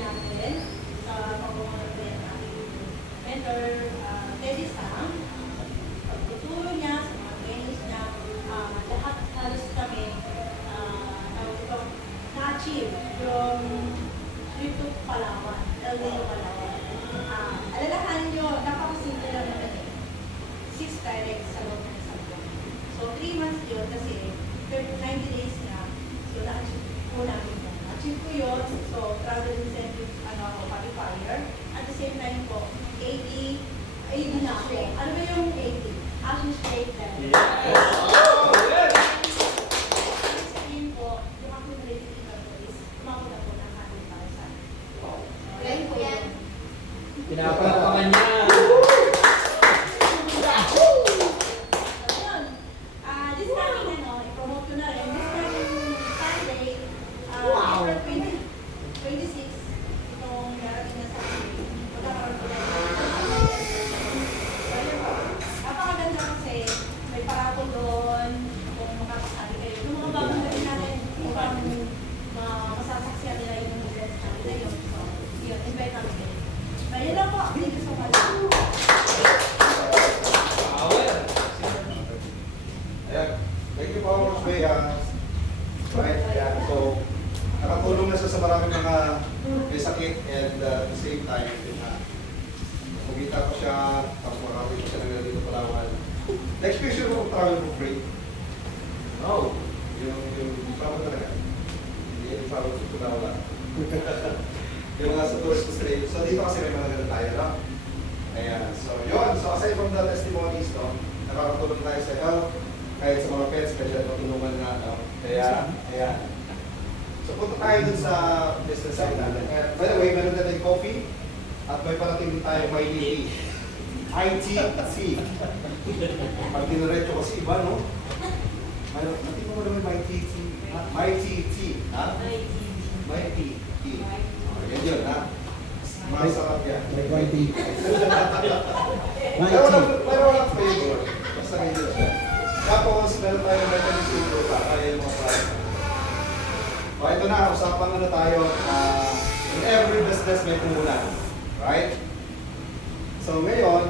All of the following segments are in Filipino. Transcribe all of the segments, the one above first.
natin sa pamumuno ng ating mentor, Teddy Sam. Pagtuturo niya sa mga trainings niya, lahat halos kami na-achieve from Trip Palawan, LDO Palawan. Alalahanin nyo, napakasimple lang naman eh. 6 direct sa loob ng isang buwan. So 3 months yun kasi 90 days na. So na-achieve ko namin yun. Na-achieve ko yun. So travel incentive, modifier. At the same time po, 80 na ako. Ano ba yung 80? Action straight level. Yes! Sabihin po, yung accumulated income ko is umabot na po ng 100,000. Okay po yan. Pinapapangan niya. This coming, i-promote ko na rin. This coming Sunday, April 26, itong darating na Sunday, magkakaroon ko na napakaganda kasi may parapol doon kung makakasali kayo. Yung mga bagong gabi natin, mukhang masasaksiyan nila yung events natin na yun. So, yun, invite namin kayo. Ayun lang po. Thank you so much. Ayan. Thank you po, Coach Bay. Right? Ayan. So, nakatulong na sa maraming mga may sakit and at the same time, kumita ko siya, tapos makakawin ko siya ng dito Palawan. Next picture ko travel for free. No. Yung travel talaga. Hindi yung travel sa Palawan. Yung mga sa tourist stay. So dito kasi may mga ganun tayo, no? Ayan. So yun. So aside from the testimonies, no? Nakakatulong tayo sa health, kahit sa mga pets, kaya matulungan nga, no? Kaya, ayan. So punta tayo dun sa business side natin. By the way, meron natin coffee at may parating din tayo may tea. ITC. Pag dinaretso kasi iba, no? Natin mo naman may TT. My TT. Ha? My TT. Yan yun, ha? Masarap yan. Like white tea. Pero walang flavor. Basta ganyan siya. Tapos, meron tayo ng vitamin C para kaya yung mga product. O, ito na. Usapan na tayo. In every business may pumulan. Right? So, ngayon,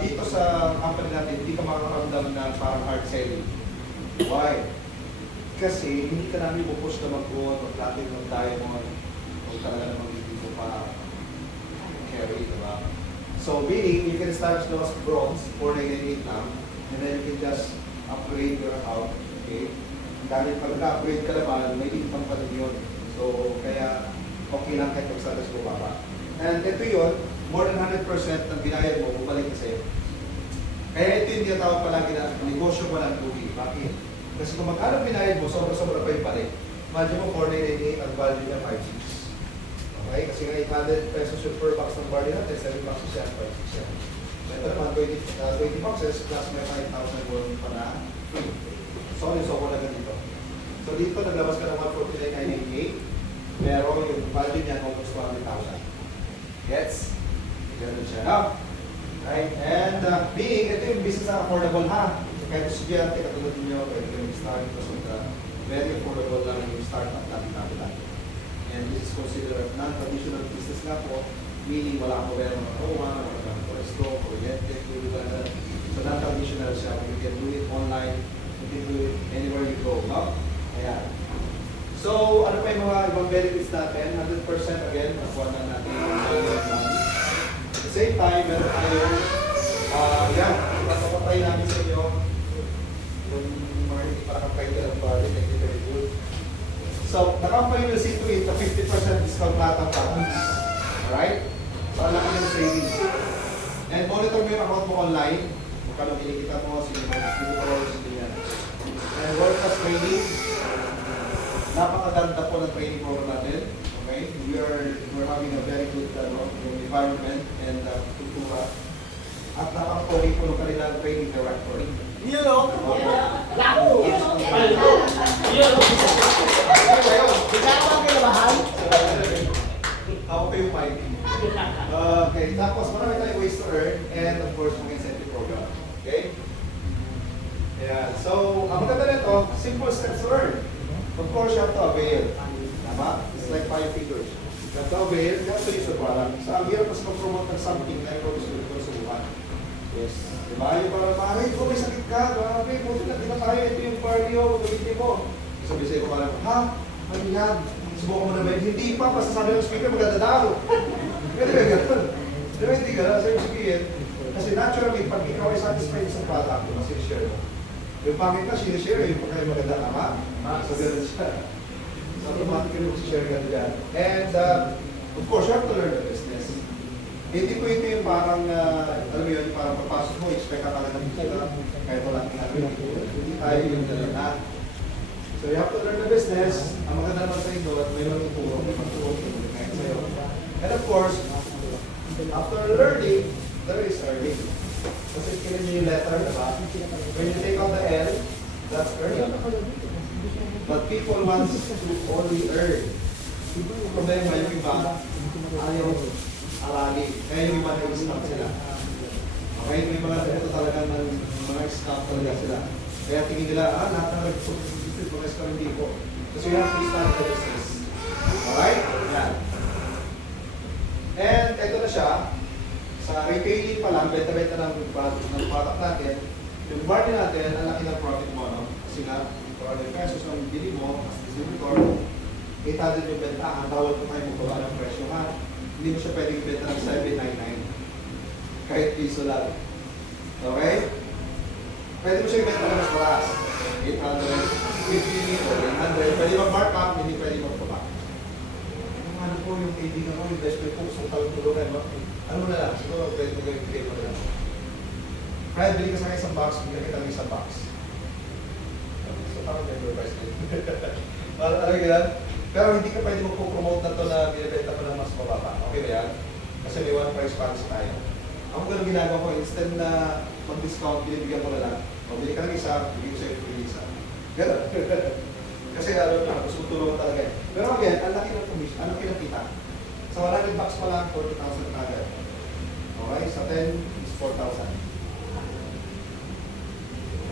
dito sa company natin, hindi ka makakaramdam na parang hard selling. Why? Kasi hindi ka namin pupush na mag-growth, mag-plating ng diamond, kung talaga namang hindi ko pa carry, diba? So, meaning, you can start as bronze, 498 lang, and then you can just upgrade your account, okay? Dahil pag nag-upgrade ka naman, may income pa din yun. So, kaya okay lang kahit mag-status ko baba. And ito yun, more than 100% ng binayad mo, bumalik kasi. Kaya ito yung tinatawag palagi na negosyo mo ng lugi. Bakit? Kasi kung magkano binayad mo, sobra-sobra pa yung balik. Imagine mo, 498 ang value niya 5.6. Okay? Kasi nga 800 pesos yung per box ng barley natin, 7 boxes yan, 5.6 yan. Ito naman, 20 boxes plus may 5,000 won pa na free. So, yung sobo na ganito. So, dito naglabas ka ng 149,988, pero yung value niya almost 100,000. Gets? Ganun siya. No? Right? And meaning, ito yung business na affordable ha. So, kahit estudyante, katulad ninyo, pwede kami start ito. So, very affordable lang yung startup natin. And this is considered non-traditional business nga po, meaning wala kang pera ng aroma, wala kang resto, kuryente, tulad. So, non-traditional siya. You can do it online, you can do it anywhere you go. No? Ayan. So, ano pa yung mga ibang benefits natin? 100% again, nakuha na natin yung money. At the same time, meron tayong, ipapapatay namin sa inyo yung mga hindi para kapay ka ng bali, thank you very good. So, nakampay will see to it, a 50% discount lahat ng products. Alright? So, alam ko yung savings. And monitor mo yung account mo online, magkano kinikita mo, sino yan. And world-class training, napakaganda po ng training program natin. Okay? We're having a very good environment and kultura. At napakapogi po ng kanilang training director. You know? Lako! Bigla ka kinabahan? Ako pa yung mic. Okay, tapos marami tayong ways to earn and of course mga incentive program. Okay? Yeah. So, ang maganda nito, simple steps to earn. Of course, you have to avail. Tama? It's like 5 figures. Nagka-avail, kaya use the product. Ang hirap mas mag-promote ng something na ikaw gusto ko subukan. Yes. Diba? Yung parang, pare, ikaw may sakit ka, grabe, buti na, di na tayo, ito yung cardio, gamitin mo. Sabi sa'yo ko parang, ha? Ano yan? Subukan mo na ba? Hindi pa, masasabi ng speaker, maganda daw. Pwede ba gano'n? Di ba hindi gano'n? Sabi mo sabihin, kasi naturally, pag ikaw ay satisfied sa product, yung share mo. Yung pangit na, sinishare, yung pagkain maganda ka, So, gano'n siya. So, automatically mag-share ka dyan. And, of course, you have to learn the business. Hindi po ito yung parang, alam mo yun, parang papasok mo, expect ka talaga ng kita, kahit walang ginagawa. Hindi tayo yung dalanan. So you have to learn the business. Ang maganda naman sa inyo, at may matuturo, may matuturo kahit sa'yo. And of course, after learning, there is earning. Kasi kinin niyo yung letter, diba? When you take out the L, that's earning. But people want to only earn. Problema yung iba, ayaw arali. Kaya yung iba nag-stop sila. Okay, may mga ito talaga ng mga stop talaga sila. Kaya tingin nila, lahat ng nag-business, bukas ka hindi ko. Kasi you have to start the business. Alright? Yan. And ito na siya. Sa retailing pa lang, benta-benta ng product natin. Yung margin natin, ang laki ng profit mo, no? Kasi nga, 400 pesos ang bili mo, as distributor, 800 yung benta, ang bawal ko tayo magbawa ng presyo, ha? Hindi mo siya pwedeng benta ng 799. Kahit piso lang. Okay? Pwede mo siya ibenta ng mas mataas. 800, 50, or 100. Pwede mag-mark up, hindi pwede mag-baba. Yung ano po, yung kaibigan ko, yung best friend ko, gusto ko tulungan mo. Ano mo na lang, siguro pwede mo gawin pay mo na lang. Fred, bili ka sa akin isang box, bili kita ng isang box. So, parang may price din. Alam ka yan? Pero hindi ka pwede magpo-promote na to na binibenta mo ng mas mababa. Okay ba yan? Kasi may one price policy tayo. Ako ganun ginagawa ko, instead na mag-discount, binibigyan mo na lang. O, bili ka ng isa, bigyan ko sa'yo free isa. Ganun. Kasi alam mo, gusto mo tulungan talaga eh. Pero again, ang laki ng commission, ang laki ng kita. Sa 100 bucks pa lang, 40,000 na agad. Okay? Sa 10 is 4,000.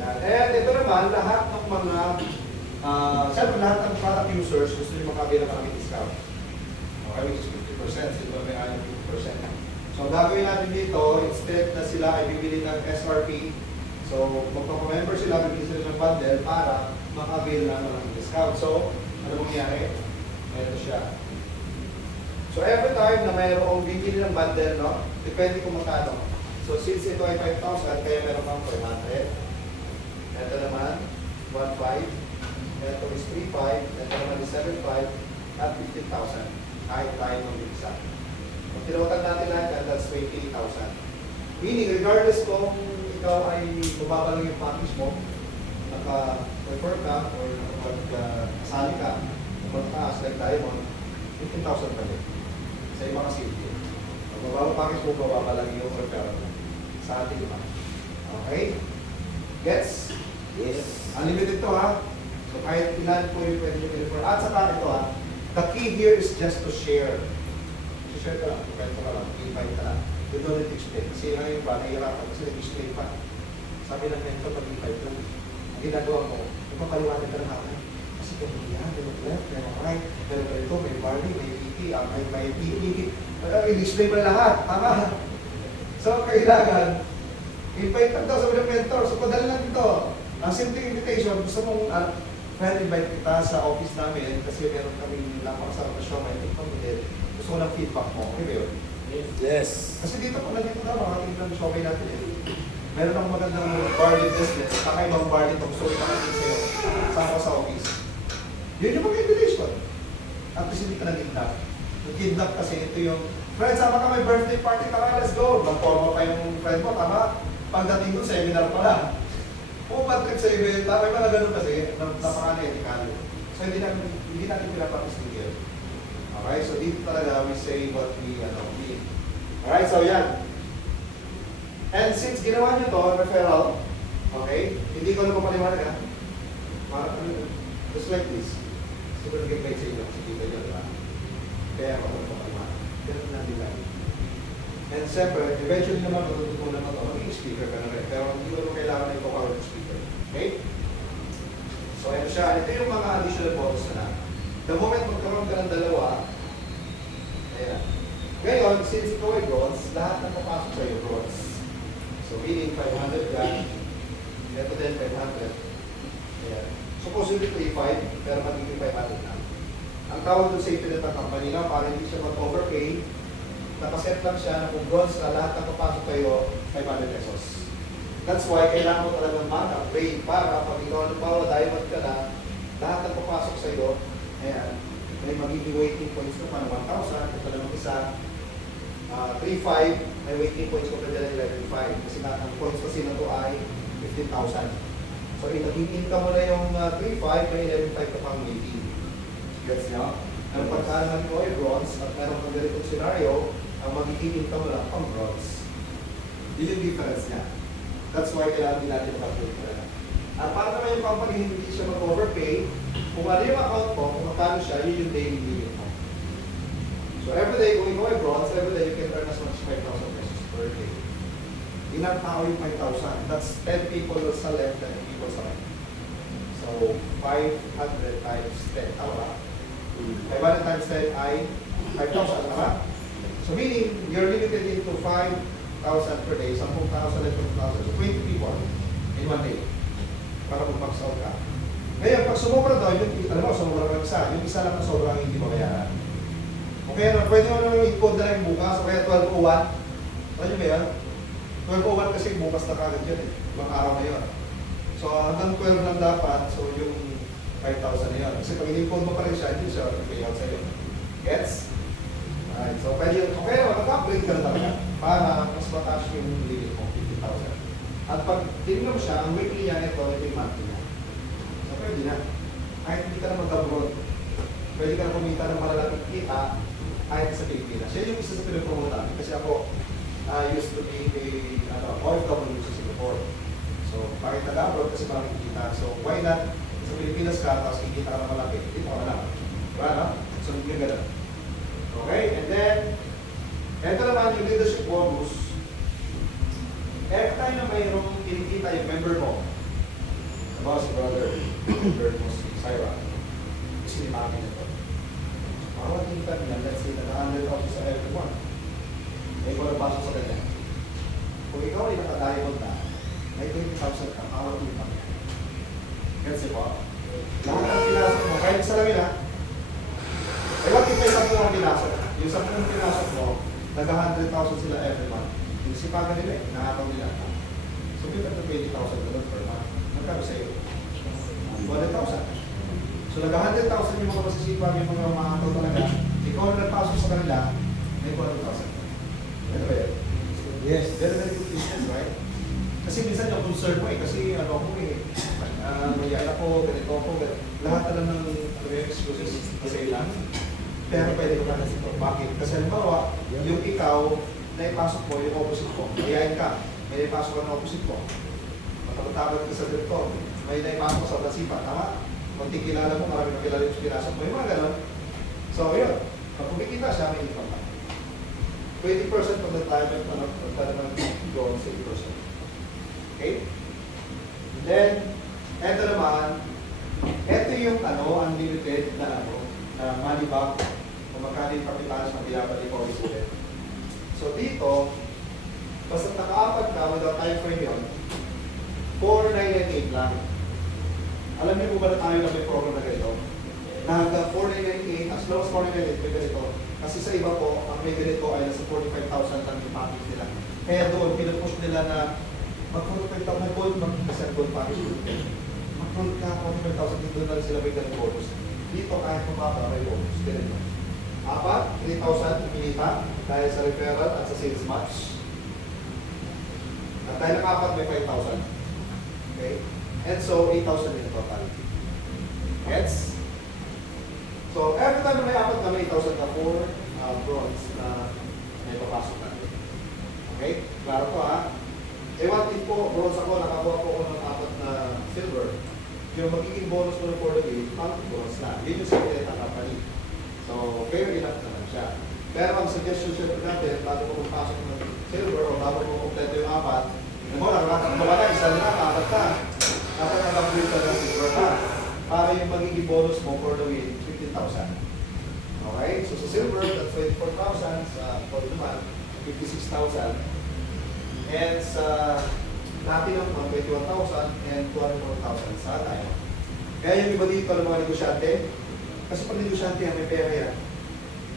Yan. And ito naman, lahat ng mga, siyempre lahat ng product users gusto nyo makabila ng aming discount. Okay, which is 50%. Sino ba may ayaw 50%? So, ang gagawin natin dito, instead na sila ay bibili ng SRP, so, magpapamember sila, bibili sila ng bundle para makabil na ng discount. So, ano mangyayari? Ito siya. So, every time na mayroong bibili ng bundle, no, depende kung magkano. So, since ito ay 5,000, kaya meron kang 500. Ito naman, 1,500. Ito is 3,500. Ito naman is 7,500 at 15,000. Kahit tayo mag-isa. Kung tinawag natin lahat yan, that's 28,000. Meaning, regardless kung ikaw ay bumaba lang yung package mo, naka-prefer ka or nakapag-kasali ka, magtaas like diamond, 15,000 pa din. Sa iba kasi hindi. Pag bababa package mo, bababa lang yung referral mo. Sa ating iba. Okay? Gets? Yes. Unlimited to ha. So kahit ilan po yung pwede nyo i-refer. At saka ito ha, the key here is just to share. Share ka lang, kwento ka lang, invite ka lang. You don't need to explain. Kasi nga yung ba, nahihirapan kasi nag-explain pa. Sabi ng mentor, mag-invite lang. Ang ginagawa mo, ipapaliwanag ka ng hakan. Kasi ganun yan, ganun left, ganun right, ganun ganito, may barley, may PT, may PT. I-explain mo na lahat, tama. So kailangan, invite lang daw sabi ng mentor. So padala lang dito. Ang simple invitation, gusto mong invite kita sa office namin kasi meron kaming napakasarap na show, may tiktok din. Gusto ko ng feedback mo. Okay ba yun? Yes. Kasi dito kung nandito na, makatingin lang show natin eh. Meron akong magandang barley business. Kakaibang barley ito. Gusto ko ipakita sa'yo. Sama ko sa office. Yun yung mga invitation. At kasi hindi ka nag-kidnap. Nag-kidnap kasi ito yung, friend, sama ka may birthday party, tara, let's go. Nag-forma pa yung friend mo, tama? Pagdating doon, seminar pala. Pumatrip sa event, may mga ganun kasi, napaka-ethical. So hindi natin pinapractice here. Okay, so dito talaga we say what we need. Alright, so yan. And since ginawa nyo to, referral, okay, hindi ko na papaliwanag ha. Just like this. Siguro nag-invite sa inyo, kasi dito nyo, diba? Kaya ako na papaliwanag. Ganun na nila. And siyempre, eventually naman, matututunan naman ito, maging speaker ka na rin. Pero hindi mo kailangan na ikaw power speaker. Okay? So, ito siya. Ito yung mga additional bonus na. The moment magkaroon ka ng dalawa, Ngayon, since ikaw ay bronze, lahat ng papasok sa'yo bronze. So, meaning 500 yan. Ito din, 500. Ayan. Supposedly 3.5, pero magiging 500 na. Ang tawag doon sa ipinit ng company na para hindi siya mag-overpay, nakaset lang siya na kung bronze na lahat ng papasok kayo, 500 pesos. That's why kailangan mo talagang mag-upgrade para pag ikaw halimbawa diamond ka na, lahat ng papasok sa iyo, ayan, may magiging waiting points naman 1,000, ito lang isa, 3,500, may waiting points ko pwede na 11,500 kasi nga ang points kasi na ito ay 15,000. So naging income mo na yung 3,500, may 11,500 ka pang waiting. Gets nyo? Ang pagkaan mo ay bronze at meron kang ganitong scenario, ang magiging income mo lang pang bronze. Yun yung difference niya. That's why kailangan din natin mag-upgrade talaga. At para naman yung company hindi siya mag-overpay, kung ano yung account mo, kung magkano siya, yun yung daily limit mo. So everyday, kung ikaw ay bronze, everyday you can earn as much as 5,000 pesos per day. Ilang tao yung 5,000? That's 10 people sa left, 10 people sa right. So 500 times 10, tama ba? 500 times 10 ay 5,000, tama? So meaning, you're limited into 5,000 per day, 10,000 and 20,000. So 20 people in one day para mag-max out ka. Ngayon, pag sumobra daw, yung, alam mo, sumobra ka isa, yung isa lang ang sobrang hindi mabayaran. O kaya naman, pwede mo naman i-code na lang bukas, o kaya 12:01. Ano nyo ba yan? 12:01 kasi bukas na kagad yun eh. Ibang araw na yun. So hanggang 12 lang dapat, so yung 5,000 na yun. Kasi pag i-code mo pa rin siya, hindi siya i-payout sa'yo. Gets? Alright, so pwede, okay naman, mag-upgrade ka na talaga para mas mataas yung limit mo, 50,000. At pag tinignan mo siya, ang weekly niya ito yung monthly niya. So pwede na. Kahit hindi ka na mag-abroad, pwede ka na kumita ng malalaking kita kahit sa Pilipinas. Yan yung isa sa pinag-promote namin. Kasi ako, used to be a OFW sa Singapore. So, bakit nag-abroad kasi maraming kita. So, why not? Sa Pilipinas ka, tapos kikita ka na malaki. Dito ka na. Diba, no? So, hindi ka ganun. Okay? And then, ito naman yung leadership bonus. Every time na mayroong kinikita yung member mo, diba si brother, member mo si Syra, kasi ni mami nito. Bawat kita niya, let's say, naka-100,000 sa everyone. May kung napasok sa kanya. Kung ikaw ay naka-diamond na, may 20,000 ka, bawat kita niya. Gets it po? Lahat ng pinasok mo, kahit isa lang yun ha, ay what if may 10 ang pinasok? Yung 10 ang pinasok mo, nag-100,000 sila every month. Yung sipagan nila eh, nakakaw nila. So, may 20,000 doon per month. Magkano sa'yo? 100,000. So, nag-100,000 yung mga masisipag, yung mga makakaw talaga. Ikaw na nagpasok sa kanila, may 100,000. Ano ba yan? Yes. Very, very good business, right? Kasi minsan yung concern mo eh, kasi ano ako eh, mayayain ako, ganito ako, lahat na lang ng excuses kasi lang. Pero pwede ko na dito. Bakit? Kasi halimbawa, yung ikaw, naipasok mo yung opposite mo. Mayayain ka, may naipasok ka ng opposite mo. Matapatagad ka sa direktor, may naipasok sa nasipa, tama? Kunting kilala mo, marami na kilala yung pinasok mo, yung mga ganon. So, yun. Pag kumikita siya, may income pa. 20% of the time, pagka naman doon sa 80%. Okay? And then, eto naman, eto yung unlimited na money back kung magkano yung kapitalis na binabalik ko ulit. So dito, basta naka-apat ka without time frame yun, 4,998 lang. Alam niyo po ba na tayo na may program na ganito? Na hanggang 4,998, as low as 4,998 may ganito. Kasi sa iba po, ang may ganito ay nasa 45,000 lang yung package nila. Kaya doon, pinupush nila na mag-45,000 na gold, mag-isang gold package. Mag-gold ka, 45,000 dito na sila may ganun bonus. Dito kahit mababa may bonus. Ganito. Apat, 3,000 pinita dahil sa referral at sa sales match. At dahil nakapat may 5,000. Okay? And so, 8,000 in total. Gets? So, every time na may apat na may 8,000 ka for bronze na may papasok natin. Okay? Klaro to ha? Eh what if po, bronze ako, nakakuha po ako ng apat na silver. Yung magiging bonus mo ng for the day, ang bronze na. Yun yung secret ng company. So, fair enough naman siya. Pero ang suggestion siya natin, bago mo magpasok ng silver o bago mo kompleto yung apat, mo lang, wala isa na, apat ka. Dapat nag-upgrade ka ng silver ka. Para yung magiging bonus mo for the win, 15,000. Okay? So sa silver, that's 24,000. Sa for naman, 56,000. And sa Platinum naman, 21,000 and 201,000 sa Diamond. Kaya yung iba dito ng mga negosyante, kasi pag negosyante may pera yan,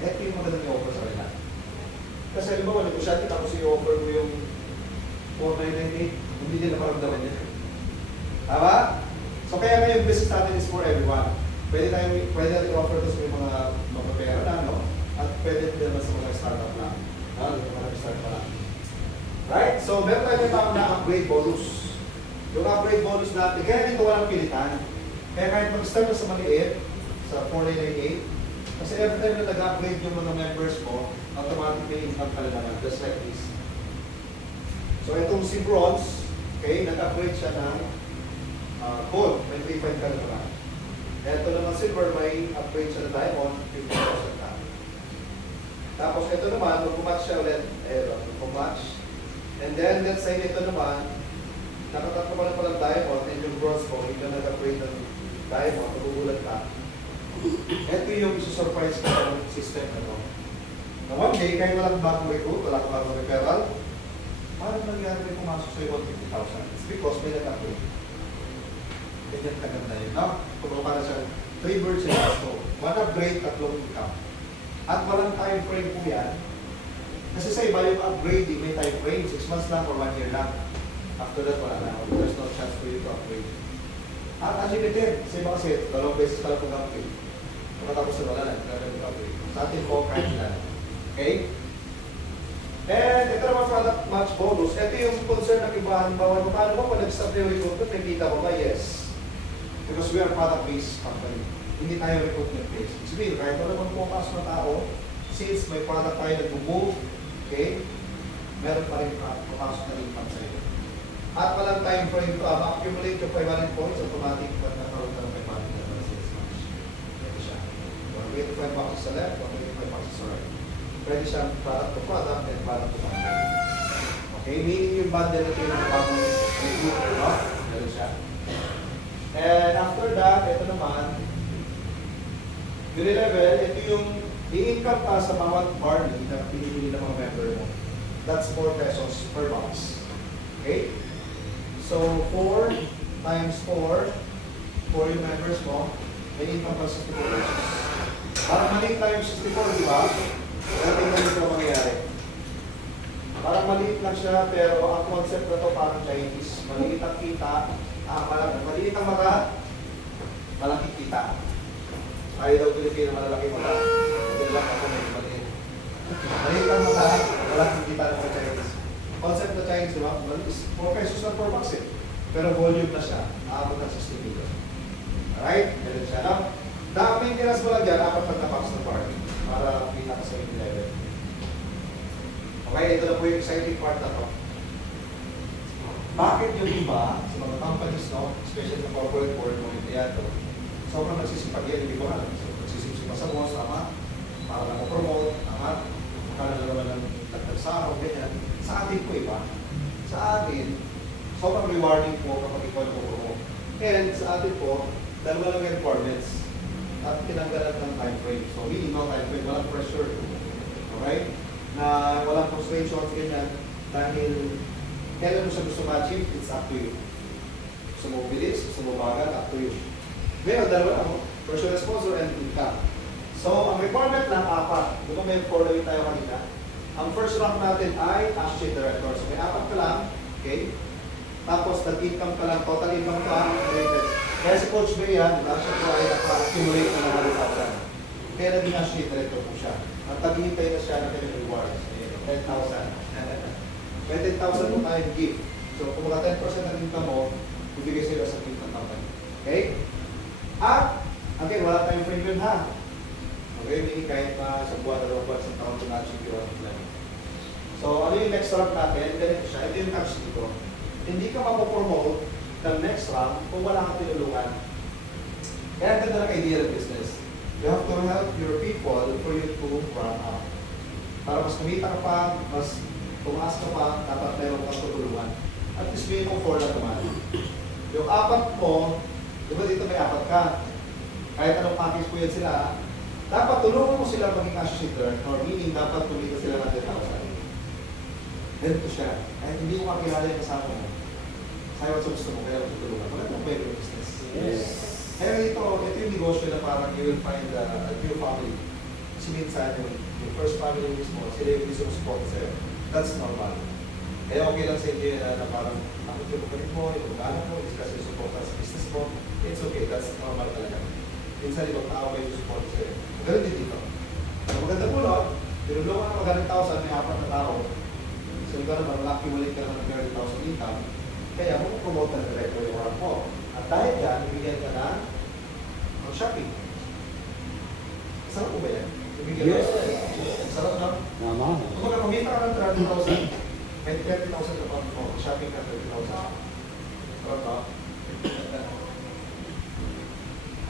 ito yung magandang i-offer sa kanila. Kasi alam mo, negosyante tapos i-offer mo yung 4,998, hindi nila maramdaman yan. Tama? So kaya nga yung business natin is for everyone. Pwede natin i-offer to sa mga pera na, no? At pwede din naman sa mga startup lang. Mga startup pa lang. Right? So meron tayo tawag na upgrade bonus. Yung upgrade bonus natin, kaya dito walang pilitan. Kaya kahit mag-start na sa maliit, sa 4,998, kasi every time na nag-upgrade yung mga members mo, automatic may income ka naman, just like this. So itong si Bronze, okay, nag-upgrade siya ng gold, may 3.5 ka naman. Ito naman silver, may upgrade siya ng diamond, 50,000 ka. Tapos ito naman, mag-match siya ulit, mag-match. And then, let's say ito naman, nakatatlo pa na palang diamond, and yung bronze mo, hindi na nag-upgrade ng diamond, magugulat ka. Ito yung isusurprise ka ng system na ito. Na one day, kahit walang bagong recruit, walang bagong referral, parang nangyari may pumasok sa'yo 150,000. It's because may nag-upgrade. Ganyan kaganda yun, no? Kung para siya, 3 birds in a stone. One upgrade, tatlong income. At walang time frame po yan. Kasi sa iba yung upgrading, may time frame, 6 months lang or 1 year lang. After that, wala na. There's no chance for you to upgrade. At unlimited. Sa iba kasi, 2 beses ka lang pag-upgrade. Pagkatapos na wala na, kaya upgrade. Sa atin po, kahit na. Okay? And ito naman product match bonus. Ito yung concern ng iba. Paano ba pag nag-start yung recruitment, may kita ko ba? Yes. Because we are product-based company. Hindi tayo recruitment-based. Sabihin, kahit wala naman pumapas na tao, since may product tayo nag-move, okay, meron pa rin papasok na income sa iyo. At walang time frame to accumulate yung 500 points, automatic pag nakaroon ka ng 500 na sales match. Pwede siya. 125 boxes sa left, 125 boxes sa right. Pwede siyang product to product and product to bundle. Okay, meaning yung bundle na pinakabagong recruiter, no? Meron siya. And after that, ito naman, level, ito yung i-income pa sa bawat barley na pinipili ng mga member mo. That's 4 pesos per box. Okay? So, 4 times 4 for yung members mo, may income pa sa 64 pesos. Parang maliit lang yung 64, di ba? Pero tingnan nito ang mangyayari. Parang maliit lang siya, pero ang concept na to parang Chinese. Maliit ang kita, maliit ang mata, malaking kita. Ayaw daw Pilipino, malalaki mata. Hindi lang ako may maliit. Maliit ang mata, malaking kita ng Chinese. Concept na Chinese, di ba? 4 pesos lang per box eh. Pero volume na siya, aabot ng 60 million. Alright? Ganun siya, no? Na maintenance mo lang dyan, 4 na box ng party. Para kita ka sa 11. Okay, ito na po yung exciting part na to. Bakit yung iba, sa mga companies, no? Especially sa corporate world, mga empleyado, sobrang nagsisipag yan, hindi ko alam. So, nagsisipag sa boss, ama, para lang ma-promote, ama, makala na naman ng nagtagsaraw, ganyan. Sa atin po iba. Sa atin, sobrang rewarding po kapag ikaw nag-promote. And sa atin po, dalawa lang yung requirements at tinanggalan ng time frame. So, really no time frame, walang pressure. Okay? Na walang frustrations, ganyan. Dahil, kailan mo siya gusto ma-achieve, it's up to you. Gusto mo bilis, gusto mo bagal, up to you. Meron, dalawa lang, personal sponsor and income. So, ang requirement lang, 4. Di ba may 4 lang tayo kanina? Ang first rank natin ay associate director. So, may 4 ka lang, okay? Tapos, nag-income ka lang, total income ka, rated. Kaya si Coach Bea, diba, siya po ay naka-accumulate na ng 100,000. Kaya naging associate director po siya. At naghihintay na siya ng kanyang rewards. 10,000. May 10,000 po tayo gift. So, kung mga 10% ng income mo, bibigay sila sa gift ng company. Okay? At, again, wala tayong frame yun ha. Okay, meaning kahit na sa buwan, 2 buwan, sa taon ko na-achieve yung plan. So, ano yung next rank natin? Ganito siya. Ito yung catch dito. Hindi ka mapopromote ng next rank kung wala kang tinulungan. Kaya ganda ng idea ng business. You have to help your people for you to run up. Para mas kumita ka pa, mas tumaas ka pa, dapat meron kang tutulungan. At least may mo 4 na naman. Yung 4 mo, di ba dito may 4 ka? Kahit anong package po yan sila, dapat tulungan mo sila maging associate director, meaning dapat kumita sila ng 10,000. Ganito siya. Kahit hindi mo kakilala yung kasama mo, sa'yo at sa gusto mo, kaya mo tutulungan. Magandang pwede yung business. Yes. Kaya ito yung negosyo na parang you will find a new family. Kasi minsan yung first family mismo, sila yung gusto mo support sa'yo. That's normal. Kaya okay lang sa inyo na parang ako yung kapatid mo, yung mag-anak mo, discuss yung support sa business mo. It's okay, that's normal talaga. Minsan ibang tao kayo yung support sa'yo. Ganun din dito. So maganda po no, tinulungan ka magaling tao sa may 4 na tao. So ikaw naman, mag-accumulate ka naman ng 30,000 income. Kaya mo promote na director yung orang mo. At dahil dyan, ibigyan ka na ng shopping. Sarap po ba yan? Ibigyan Yes. ka. Sarap no? Naman. Kung kumita ka ng 30,000, may 30,000 na pa mo, shopping ka 30,000. Sarap no?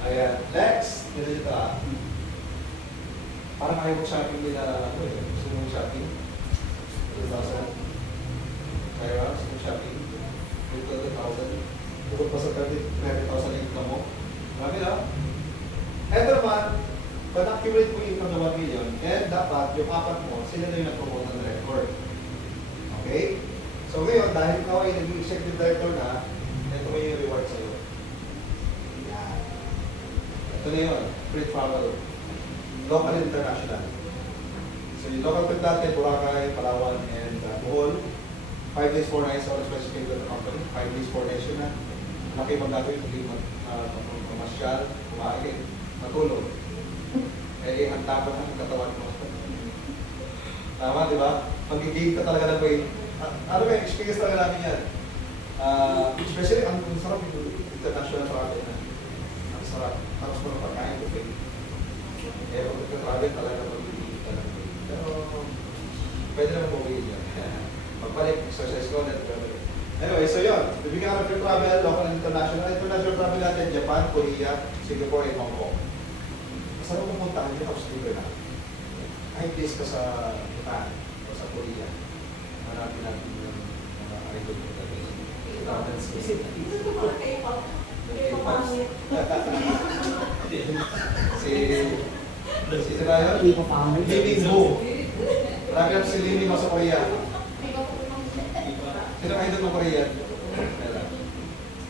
Ayan. Next, dito ah. Parang ayaw mo shopping nila, ano eh, gusto mo shopping? 2,000. Kaya ba, gusto mo shopping? 20,000. Bukod pa sa 30,000 na income mo. Marami na. Ito naman, pag accumulate mo yung income na 1 million, and dapat yung 4 mo, sila na yung nag-promote ng director. Okay? So ngayon, dahil ikaw ay naging executive director na, ito mo yung reward sa'yo. Yan. Ito na yun, free travel. Local and international. So yung local trip natin, Boracay, Palawan, and Bohol. 5 days, 4 nights, all expenses paid by the company. 5 days, 4 nights yun na. Laki pag gagawin, hindi mamasyal, kumain, matulog. Eh, handa ba ang katawan mo? Tama, di ba? Pag-game ka talaga ng weight. Ano ba, experience talaga namin yan. Especially, ang sarap yung international travel na. Ang sarap. Tapos mo ng pagkain ko kayo. Eh, pag nagka-travel talaga mag-game ka ng weight. Pero, pwede naman mawagin yan. Pagbalik, exercise ko, net travel. Anyway, so yun. Bibigyan ka ng free travel, local and international. International travel natin, Japan, Korea, Singapore, and Hong Kong. Saan mo pumuntahan yun? Tapos libre na. Kahit place ka sa Japan o sa Korea. Hanapin natin yung mga idol mo dati. Ito po mga K-pop. K-pop pangit. Si ba yun? Hindi ko pangit. Living Boom. Marami natin si Living Boom sa Korea. Sino ang idol ng Korea?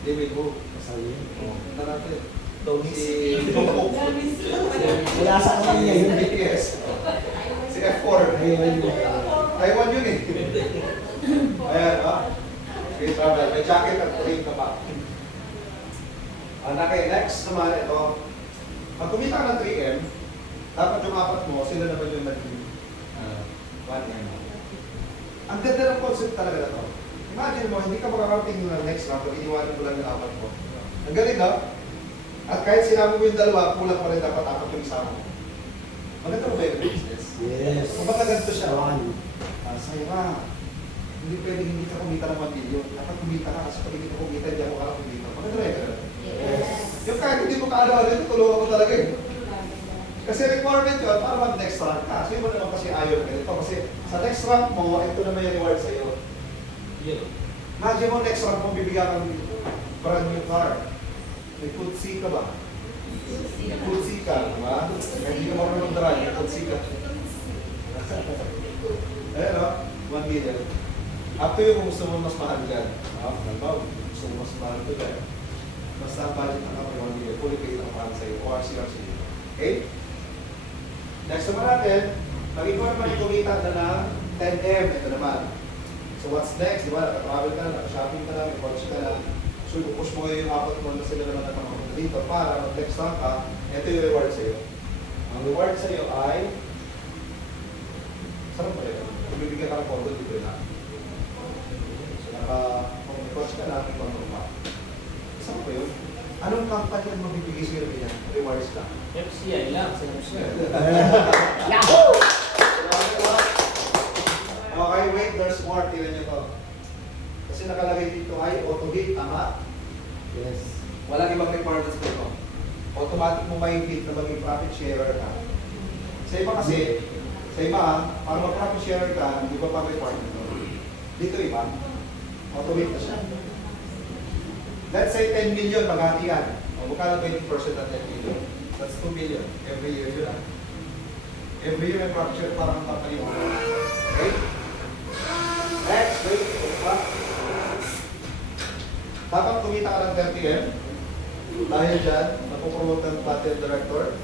Living Boom. Ano natin? Si Jungkook. Wala sa kanya yun. BTS. Si F4. Taiwan yun eh. Ayan, okay, travel. May jacket at ring ka pa. Okay, next naman ito. Pag kumita ka ng 3M, dapat yung 4 mo, sila naman yung naging 1M. Ang ganda ng concept talaga na ito. Imagine mo, hindi ka makakarating ng next round pag iniwanan mo lang yung 4 mo. Ang galing no? At kahit sinabi mo yung 2, kulang pa rin dapat 4 yung isama mo. Maganda mo ba yung business? Yes. Kung baka ganito siya, One. Sa'yo ka. Hindi pwedeng hindi ka kumita ng 1 million. Dapat kumita ka kasi pag hindi ka kumita, hindi ako kumita. Maganda ba yun? Yes. Yung kahit hindi mo kaalaman yun, tulungan mo talaga eh. Kasi requirement yun, para mag-next rank ka. So yun mo naman kasi ayaw na ganito. Kasi sa next rank mo, ito naman yung reward sa'yo. Imagine mo, next rank mo, bibigyan kang brand new car. May kutsi ka ba? May kutsi ka, di ba? Hindi ka marunong mag-drive, may kutsi ka. Ayan o, 1 million. Up to you kung gusto mo mas mahal dyan. Halimbawa, gusto mo mas mahal ito dyan. Basta ang budget ng kapag 1 million, fully paid ang mahal sa'yo, ORCR sa'yo. Okay? Next naman natin, mag-ikaw naman kumita na ng 10M. Ito naman. So what's next? Di ba? Naka-travel ka na, naka-shopping ka na, naka-coach ka na. So push mo ngayon yung 4 mo na sila naman nagpapakapunta dito para mag-next rank ka, ito yung reward sa'yo. Ang reward sa'yo ay sarap ba yun? Kung bibigyan ka ng condo, libre na. So kung may-coach ka na, ibang rumah. Sarap ba yun? Anong company ang mabibigay sa'yo rin yan? Rewards lang. FCI lang. Sa FCI. Yahoo! Okay, wait, there's more. Tira nyo to. Kasi nakalagay dito ay auto-hit, tama? Yes. Walang ibang requirements dito. Automatic mo may hit na maging profit sharer ka. Sa iba kasi, para mag-profit sharer ka, di ba pang requirement to? Dito iba, auto-hit na siya. Let's say 10 million, maghati yan. O, bukala 20% ng 10 million. That's 2 million. Every year yun ah. Every year may profit share parang company mo. Okay? 30M. Dahil dyan, napopromote ng platinum director.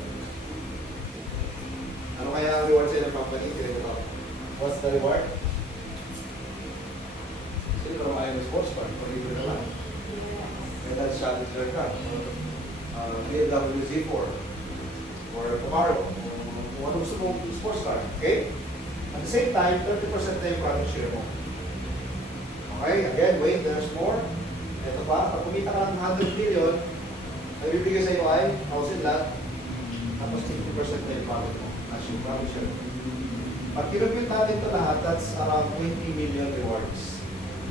Ano kaya ang reward sa ilang company? What's the reward? Sino ka ayaw ng sports car? Pag-ibig na lang. Medal Challenger ka. BMW Z4. Or Camaro. Kung ano gusto mo sports car. Okay? At the same time, 30% na yung profit share mo. Okay? Again, wait, there's more. Ito pa, pag kumita ka ng 100 million, ang bibigay sa iyo ay 1,000 lot. Tapos 50% na yung profit mo. As yung profit share. Pag kinupit natin ito lahat, that's around 20 million rewards.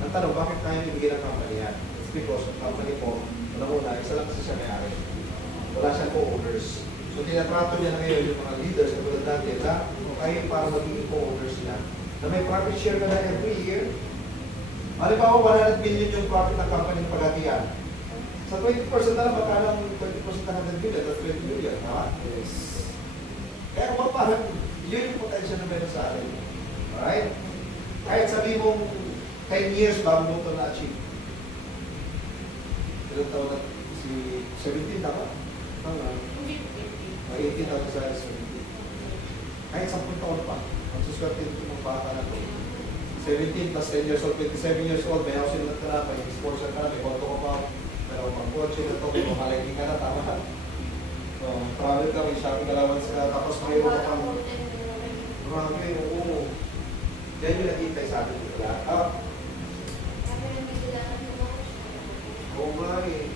Ang tanong, bakit tayo bibigyan ng company yan? It's because the company po, una-una, isa lang kasi siya may-ari. Wala siyang co-owners. So tinatrato niya na ngayon yung mga leaders na tulad natin na kayo para magiging co-owners niya. Na may profit share ka na every year. Halimbawa, 100 million yung profit ng company ng paghatian. Sa 20% na lang, baka lang 20% ng 100 million, that's 20 million. Tama? Yes. Kaya kung parang, yun yung potential na meron sa atin. Alright? Kahit sabi mong 10 years bago mo ito na-achieve. Ilang taon na si 17 dapat? Hindi, 18 dapat sa 17. Kahit 10 taon pa. Ang suswerte ito ng bata na ito. 17 plus 10 years old, 27 years old, may house yung nagtara, may sponsor ka na, may auto ka pa, pero pang kotse na ito, may mamalaging ka na, tama na. So, travel ka, may shopping allowance ka, tapos mayroon ka pang marami, oo. Yan yung nag-iintay sa atin dito lahat. Oo nga eh.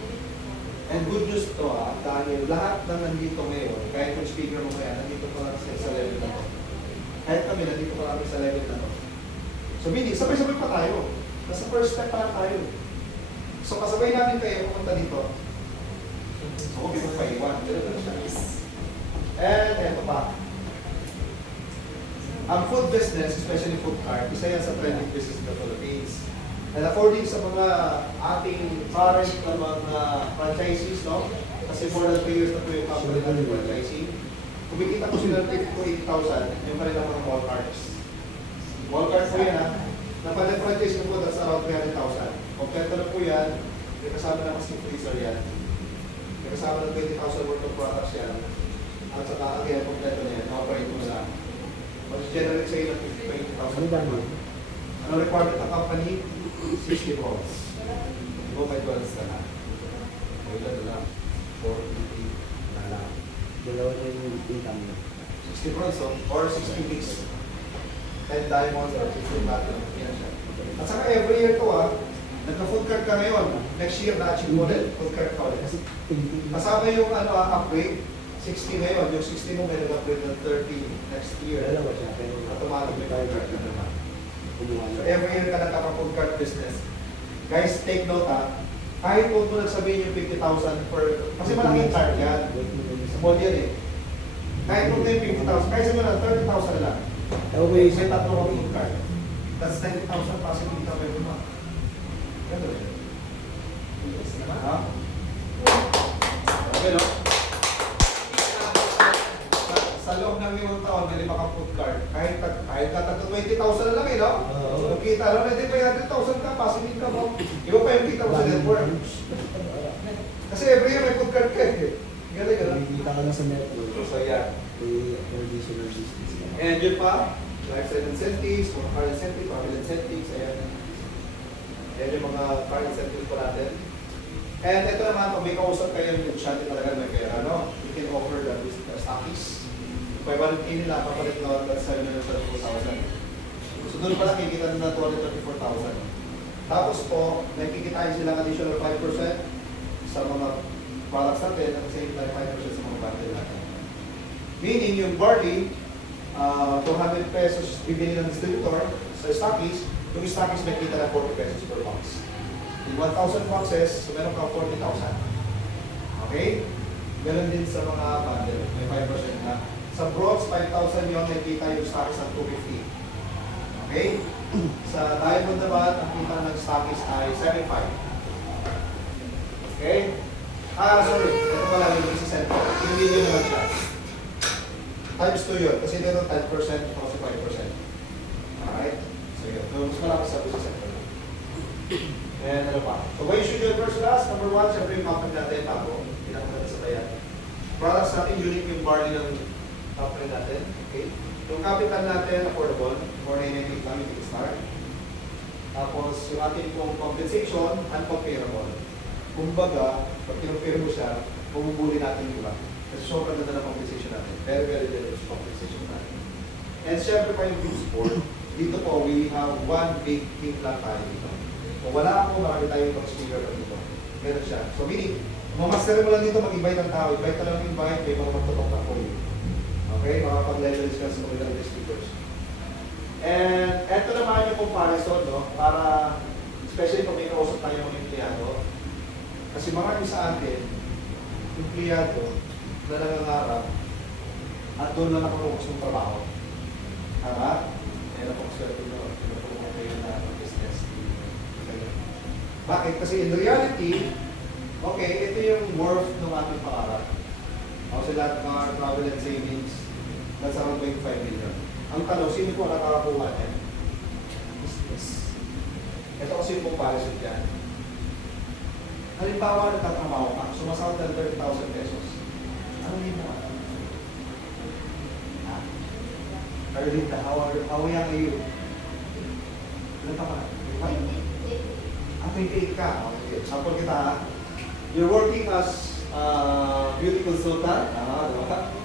And good news to dahil lahat ng nandito ngayon, kahit yung speaker mo kaya, nandito pa lang sa level na to. Kahit kami, nandito pa lang sa level na to. So meaning, sabay-sabay pa tayo. Nasa first step pa lang tayo. So kasabay namin kayo pumunta dito. So huwag yung paiwan. And eto pa. Ang food business, especially food cart, isa yan sa trending business in the Philippines. And according sa mga ating current na mga franchisees, no? Kasi more than 3 years na po yung company natin franchising. Kumikita ko sila 50,000 yung kanilang mga mall carts. Mall cart po yan ha. Napag-franchise ko po, that's around 300,000. Kompleto na po yan. May kasama na kasi freezer yan. May kasama na 20,000 worth of products yan. At saka again, kompleto na yan. Na-operate mo na lang. Mag-generate sa'yo ng 20,000 per month. Ano requirement ng company? 60 volts. Go by 12 na lang. Wala na lang. 450 na lang. Dalawa na yung income niya. 60 volts or 60 weeks. 10 diamonds or 15 platinum. Yan siya. At saka every year to nagka-food cart ka ngayon. Next year na-achieve mo ulit. Food cart ka ulit. Kasi Kasama yung upgrade. 60 ngayon. Yung 60 mo may nag-upgrade ng 30 next year. dalawa siya, pero Automatic may food cart ka naman. kumuha So na. every year ka nagkaka-food cart business. Guys, take note kahit huwag mo nagsabihin yung 50,000 per... Kasi malaking cart yan. Small yan eh. Kahit huwag na yung 50,000. Kahit sabihin mo na 30,000 na lang. Ako ba yung May tatlo kang food cart. That's 90,000 possibility of every month. Ganda rin. Yes naman ha? Okay no? Sa loob ng 5 taon, may 5 kang food cart. Kahit tatlo 20,000 na lang eh no? Kung kita lang, hindi pa 100,000 ka, possibility ka mo. Iba pa yung kita mo sa network. Kasi every year may food cart ka eh. Galing gano'n. Nakikita ka na sa network. So yeah. May additional business ka. And yun pa, lifestyle incentives, mga car incentives, family incentives, ayan. Ayan yung mga car incentives po natin. And ito naman, pag may kausap kayo yung negosyante talaga may pera, no? You can offer the business stockies. 500K nila, papalit na that's 734,000. So doon pala kikita na 234,000. Tapos po, nakikitain silang additional 5% sa mga products natin at the same time 5% sa mga bundle natin. Meaning yung barley, 200 pesos bibili ng distributor sa stockies, yung stockies may kita na 40 pesos per box. Yung 1,000 boxes, so meron ka 40,000. Okay? Meron din sa mga bundle, may 5% na. Sa broads, 5,000 yun, may kita yung stockies ng 250. Okay? Sa diamond naman, ang kita ng stockies ay 75. Okay? Sorry. Ito pala yung isa center. Yung video naman siya. Times 2 yun. Kasi meron 10% kasi 5%. Alright? So yun. So, mas malaki sa business center. And ano pa? So, why you should do it first class? Number Number one, syempre yung company natin, bago, pinakaganda sa bayan. Products natin, unique yung barley ng company natin. Okay? Yung capital natin, affordable, 498 lang yung start. Tapos, yung ating pong compensation, uncomparable. Kumbaga, pag kinumpare mo siya, bumubuli natin yung iba. Kasi sobrang ganda ng compensation natin. Very, very generous compensation natin. And syempre pa yung group sport, dito po, we have one big team lang tayo dito. Kung wala ako, marami tayong speaker dito. Meron siya. So meaning, mamaster mo lang dito, mag-invite ang tao. Invite ka lang invite, may mga magtutok na for you. Okay? Makapag-leverage ka sa mga ng speakers. And eto naman yung comparison, no? Para, especially kung may kausap tayo ng empleyado. Kasi marami sa atin, empleyado na nangangarap at doon na nakaroon ng trabaho. Tama? Meron akong swerte nyo. Pinapulungan kayo na business. Bakit? Kasi in reality, okay, ito yung worth ng ating pangarap. Kasi lahat ng our travel and savings, that's around 25 million. Ang tanong, sino po nakakakuha niyan? Business. Ito kasi yung comparison dyan. Halimbawa, nagtatrabaho ka, sumasahod ng 30,000 pesos. Ano yun mo? Carlita, how young are you? Ilan ka pa? 28 ka. Okay. Sample kita. You're working as beauty consultant. Diba?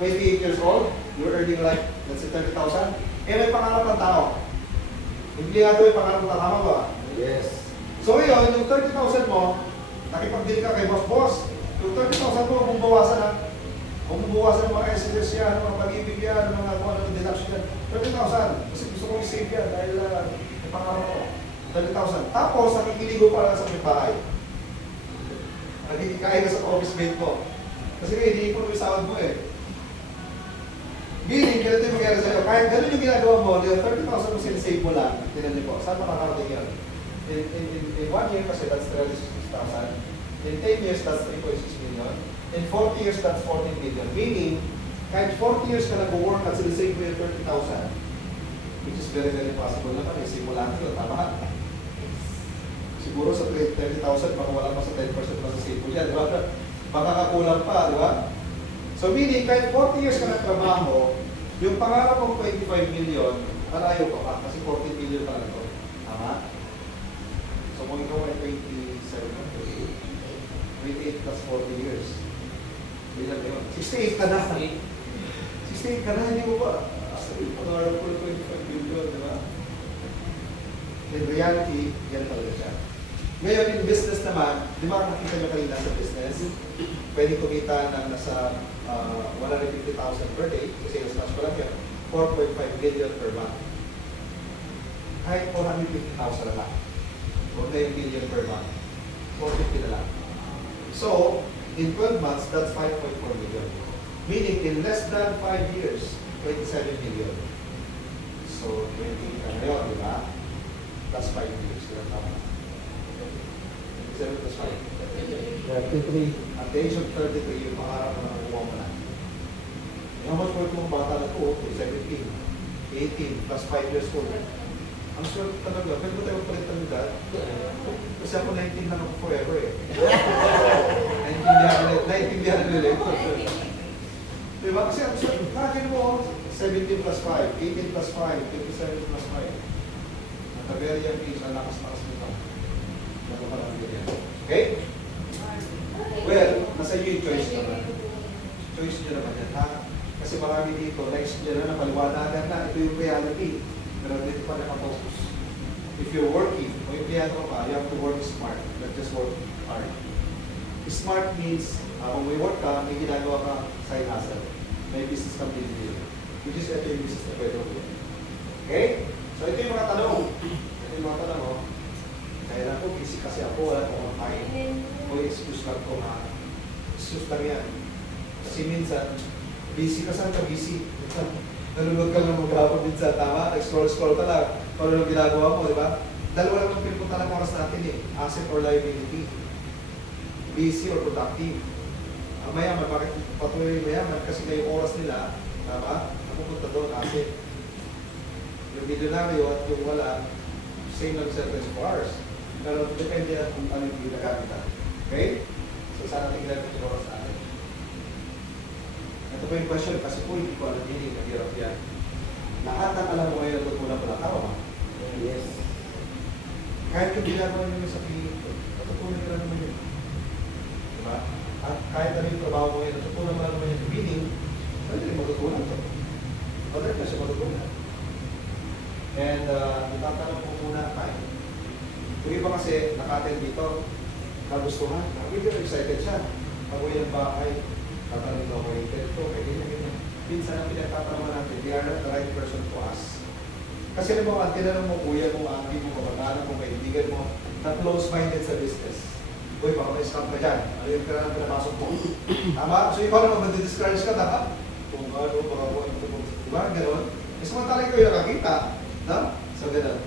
28 years old. You're earning like, let's say, 30,000. Eh, may pangarap ng tao. Empleyado yung pangarap ng tao. Tama ba? Yes. So, yun, yung 30,000 mo, nakipag-deal ka kay boss. Yung 30,000 mo, kung buwasan ng mga SSS yan, mga pag-ibig yan, mga kung ano, deduction yan, 30,000. Kasi gusto ko i-save yan dahil may pangarap ko. 30,000. Tapos, nakikiligo pa lang sa may bahay. Nakikikain ka sa office mate mo. Kasi hindi ko yung sahod mo eh. Meaning, ganito yung mangyari sa'yo. Kahit ganun yung ginagawa mo, yung 30,000 mo sinisave mo lang, tinan niyo po, saan makakarating yan? In 1 year kasi, that's 36,000. In 10 years, that's 3.6 million. In 40 years, that's 14 million. Meaning, kahit 40 years ka nag-work at sinisave mo yung 30,000, which is very, very possible naman, eh, simulan ko, tama? Siguro sa 30,000, baka wala pa sa 10% pa sa save mo yan, di ba? Baka kakulang pa, di ba? So meaning, kahit 40 years ka nagtrabaho, yung pangarap mong 25 million, malayo ka pa, kasi 14 million pa lang ito. Tama? So kung ikaw ay 28 plus 40 years, bilang yun. 68 ka na. 68 ka na, hindi mo ba? Yung pangarap ko 25 million, di ba? In reality, yan talaga siya. Ngayon, in business naman, di ba nakita nyo kanina sa business, pwede kumita ng nasa 150,000 per day, kasi sales match pa lang yan, 4.5 million per month. Kahit 450,000 na lang. Huwag na yung million per month. 450 na lang. So, in 12 months, that's 5.4 million. Meaning, in less than 5 years, 27 million. So, 20 ka ngayon, di ba? That's 5 years. Kaya tama. 27 plus 5. 33. At the age of 33, yung pangarap na nakuha mo na. How much worth mong bata na to? 17, 18, plus 5 years old. Ang short talaga. Pwede mo tayo palitan ng dad? Kasi ako 19 lang ako forever eh. 19 nila ito. Diba? Kasi ang short, nakakil mo 17 plus 5, 18 plus 5, 27 plus 5. At a very young age, ang lakas-lakas nito. Nato pa lang ganyan. Okay? Well, nasa iyo yung choice naman. Choice nyo naman yan, ha? Kasi marami dito, next nyo na napaliwanagan na, ito yung reality. Pero dito pa nakafocus. If you're working, o yung piano ka pa, you have to work smart, not just work hard. Smart means, kung may work ka, may ginagawa ka side hustle. May business ka pinili. Which is ito yung business na pwede mo. Okay? So ito yung mga tanong. Ito yung mga tanong, oh. Kaya lang po, busy kasi ako, wala ko kumakain. O excuse lang ko nga. Excuse lang yan. Kasi minsan, busy ka saan ka busy. Nalulog ka lang maghapon minsan, tama? Scroll ka lang. Kung ano ginagawa mo, di ba? Dalawa lang ang pinupunta ng oras natin eh. Asset or liability. Busy or productive. Ang mayaman, bakit patuloy yung mayaman? Kasi may oras nila, tama? Napupunta doon, asset. Yung milyonaryo at yung wala, same lang sa 24 hours. Pero depende kung ano yung ginagamit. Okay? So sana tingnan mo yung oras natin. Ito po yung question kasi po hindi ko alam yun, nahirap yan. Lahat ng alam mo ngayon natutunan ko lang tama. Yes. Kahit yung ginagawa nyo sa piling ko, natutunan ko lang naman yun. Diba? At kahit ano yung trabaho mo ngayon, natutunan mo lang naman yung meaning, pwede rin matutunan to. Pwede rin kasi matutunan. And itatanong ko muna tayo. Yung iba kasi nakaten dito, kagustuhan, really excited siya. Pag uwi ng bahay, tatanong ko kay Ted ko, kay ganyan. Minsan ang pinagtatanong natin, they are not the right person to ask. Kasi alam mo, ang tinanong mo, kuya mo, auntie mo, kamag-anak mo, kaibigan mo, na close-minded sa business. Uy, baka may scam ka dyan. Ano yung kailangan pinapasok mo? Tama? So ikaw naman, mag-discourage ka na, kung ano, baka mo, diba? Ganon. Kasi samantalang ko yung nakakita. No? So ganon.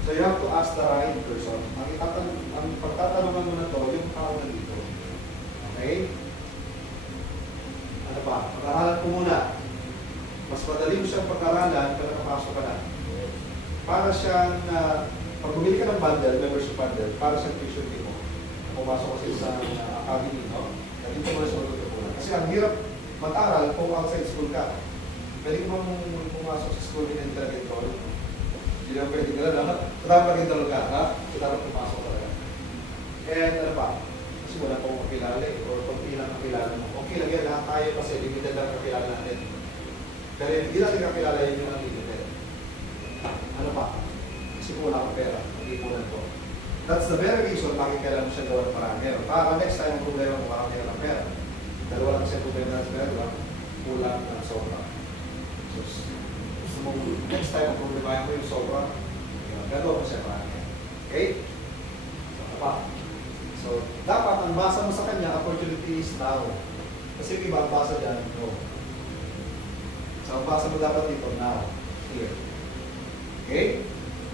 So you have to ask the right person. Ang pagtatanungan mo na to, yung tao na dito. Okay? Ano pa? Pag-aralan ko muna. Mas madali mo siyang pag-aralan kaya nakapasok ka na. Para siyang, pag bumili ka ng bundle, membership bundle, para siyang tuition fee mo. Pumasok kasi sa academy, no? Dito mo na siya matututunan. Kasi ang hirap mag-aral kung outside school ka. Pwede mo pumasok sa school in internet control. Hindi naman pwede ka lang. Dapat mag-enroll ka, ha? So dapat pumasok talaga. And ano pa? Kasi wala pong kakilala eh. Or pag ilang kakilala mo. Okay lang yan, lahat tayo kasi limited lang kakilala natin. Pero hindi natin kakilala yun yung unlimited. Ano pa? Kasi kung wala kang pera, mag-ipunan ko. That's the very reason bakit kailangan mo siya gawa ng parang meron. Para next time ang problema kung marami ka ng pera. Dahil wala kasi problema na sa pera, diba? Kulang na sobra. So, gusto mo, next time ang problema mo yung sobra, gagawa mo siya marami. Okay? So, ano pa? So, dapat ang basa mo sa kanya, opportunity is now. Kasi yung iba ang basa dyan, no. So, ang basa mo dapat dito, now. Here. Okay?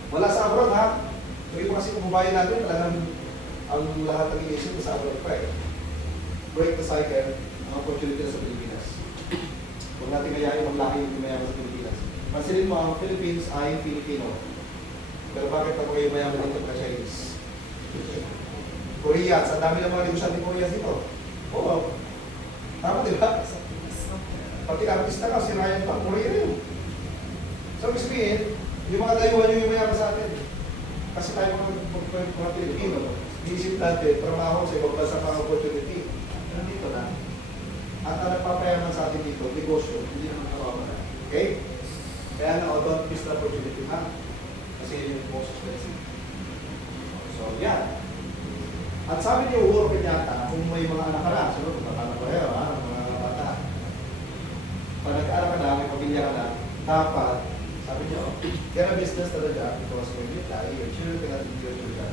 Wala sa abroad, ha? So, iba kasi kumubayan natin, talagang ang lahat ng iniisip sa abroad pa eh. Break the cycle, ang opportunity sa Pilipinas. Huwag natin mayayin, maglaki yung mayaman sa Pilipinas. Pansinin mo, ang Philippines ay Filipino. Pero bakit ako kayo mayaman dito ka Chinese? Korea, sa dami ng mga negosyante Korea dito. Oo. Tama, di ba? Pati artista ka, si Ryan pa, Korea rin. So, ibig sabihin, yung mga dayuhan yung mayaman sa atin. Kasi tayo mga Pilipino, iisip natin, trabaho sa ibang bansa pang opportunity. Nandito na. At ang nagpapayaman sa atin dito, negosyo, hindi naman kawawa na. Okay? Kaya na, don't miss the opportunity ha. Kasi yun yung most expensive. So, yan. At sabi niyo, Uhuru Kenyatta, kung may mga anak ka na, sunod, magkakanak ko kayo, ha, mga bata. Pag nag-aaral ka na, may pamilya ka na, dapat, sabi niyo, get a business talaga because when you die, your children cannot be your children.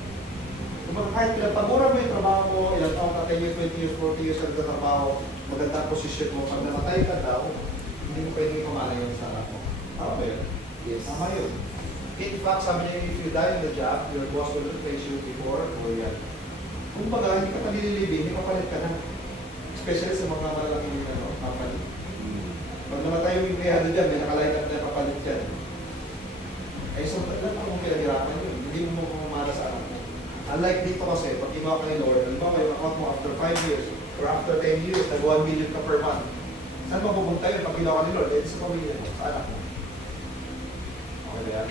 Kung kahit ilang pagmura mo yung trabaho mo, ilang taong ka, 10 years, 20 years, 40 years ka nagtatrabaho, magandang posisyon mo, pag namatay ka daw, hindi mo pwedeng pamala yun sa anak mo. Tama ba yun? Yes. Tama yun. In fact, sabi niya, if you die in the job, your boss will replace you before or yan. Kung baga, hindi ka palilibing, hindi kapalit ka na. Especially sa mga malaking company. Pag namatay yung empleyado dyan, may nakaline up na kapalit dyan. Ay, so, alam mo kung pinahirapan yun. Hindi mo kumamala sa anak mo. Unlike dito kasi, pag iba ka ni Lord, halimbawa yung account mo after 5 years or after 10 years, nag 1 million ka per month. Saan mapupunta yun pag ginawa ka ni Lord? Eh, sa pamilya mo, sa anak mo. Okay ba yan?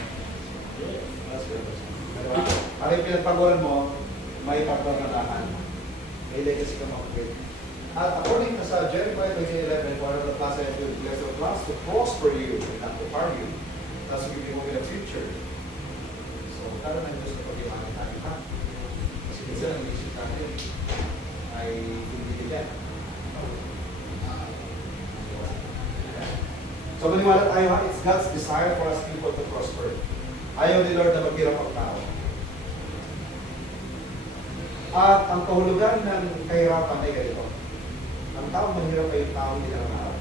That's good. Diba? Para yung pinagpagulan mo, may pagpagkatahan. May legacy ka makakit. At according to sa Jeremiah 20:11, one of the class I have to bless the class to prosper you and not to harm you. Thus give you hope in the future. So, tara na Diyos na pag-imanin tayo ha. Kasi minsan ang isip natin ay hindi yan. So, maniwala tayo ha, it's God's desire for us people to prosper. Ayaw ni Lord na maghirap ang tao. At ang kahulugan ng kahirapan ay ganito. Ang tao mahirap ay yung tao hindi na nangarap.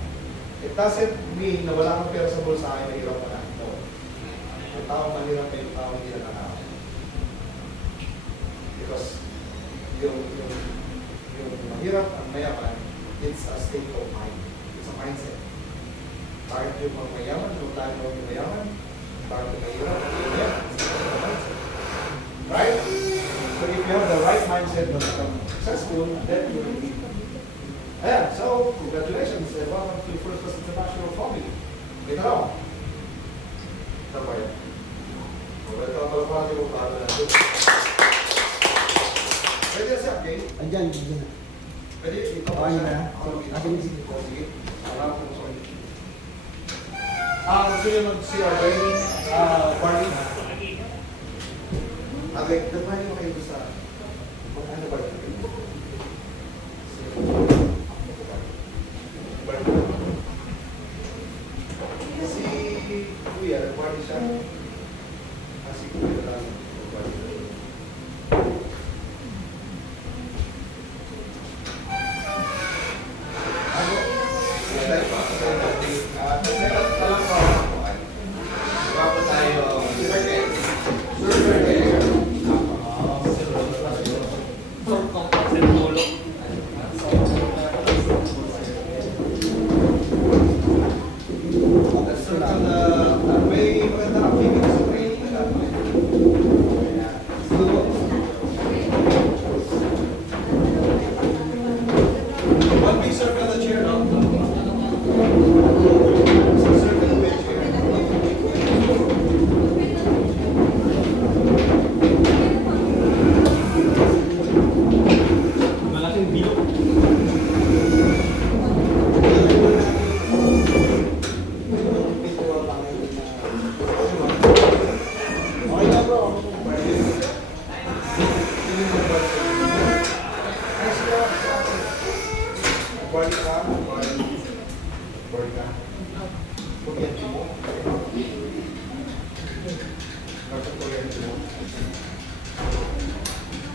It doesn't mean na wala kang pera sa bulsa ay mahirap ka na. No. Ang tao mahirap ay yung tao hindi na nangarap. Because yung mahirap ang mayaman, it's a state of mind. It's a mindset. Bakit yung mga mayaman, yung tayo yung mayaman, bakit yung mahirap, yung mayaman, it's a mindset. Right? So if you have the right mindset, successful, then you will be. Ayan, so congratulations and welcome to First Class International Family. Kita lang. Ito ba yan? Welcome pala pa natin kung paano natin. Pwede na siya, okay? Andyan, andyan. Pwede ito pa Okay siya. na. Akin yung sige. Sige. Alam ko sa kanya. Gusto nyo mag-CR ba yun? Barney? Okay, dapahin mo kayo sa... Ano ba yun? Si Kuya, Barney siya. Si Kuya lang. Barney. One big circle of the chair, no? Circle of the chair. Malaking bilog. Okay na bro. Balik ka, balik ka. Kuryente mo. Bakit kuryente mo?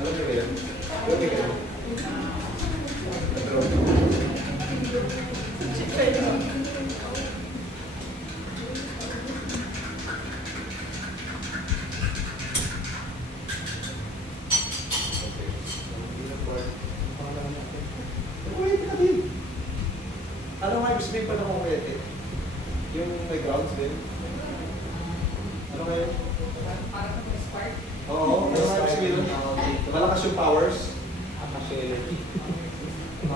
Alam niyo ba yan? Okay ka. Pero, ano nga ibig sabihin pa ng kuryente? Yung may grounds din? Ano kayo? Oo, ano nga ibig sabihin nun? Malakas yung powers.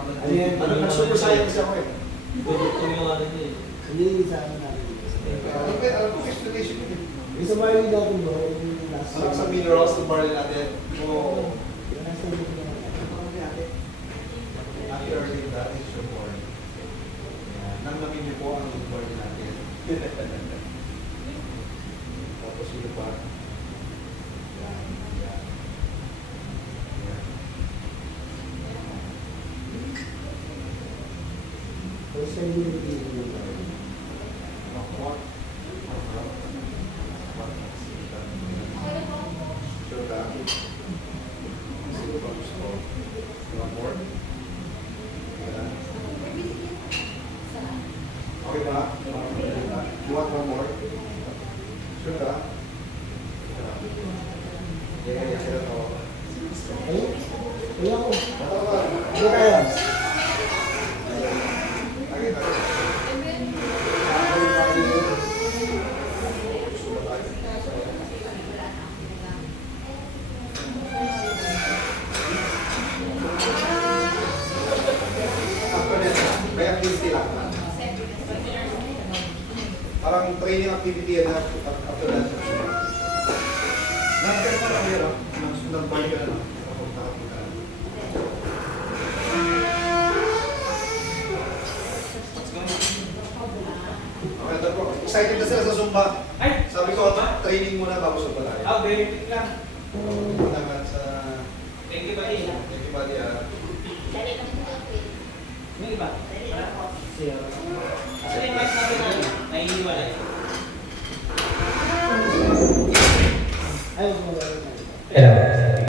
Ano yan? Ano, nag-super science ako eh. Pwede ito yung ano niya eh. Hindi sa amin natin. Alam ko explanation yun eh. Isa Marley natin bro. Yung last Alam sa minerals ng barley natin. Oo. Yung last time dito natin. After early that is your born. Nang namin niyo po ang barley natin. Tapos yun pa. Yan, yan. Yan. First time dito dito yung Marley. Sure ka? Sino ba gusto? You want more? Okay ba? You want one more? Sure ka? Yeah, sila to. Ay, kaya ko. Tatawa ka. Hindi kaya. Lagi tayo. May activity lang. Parang training activity yan after that. Nagkaya pa lang yun, nag-buy ka na. Okay, ito po. Excited na sila sa Zumba. Ay! Sabi ko, training muna bago Zumba tayo. Ah, very quick lang. Naman sa... Thank you, buddy. Thank you, buddy. May iba? Asan yung mic natin natin? Nahihiniwalay. Ay, wala na. Yeah.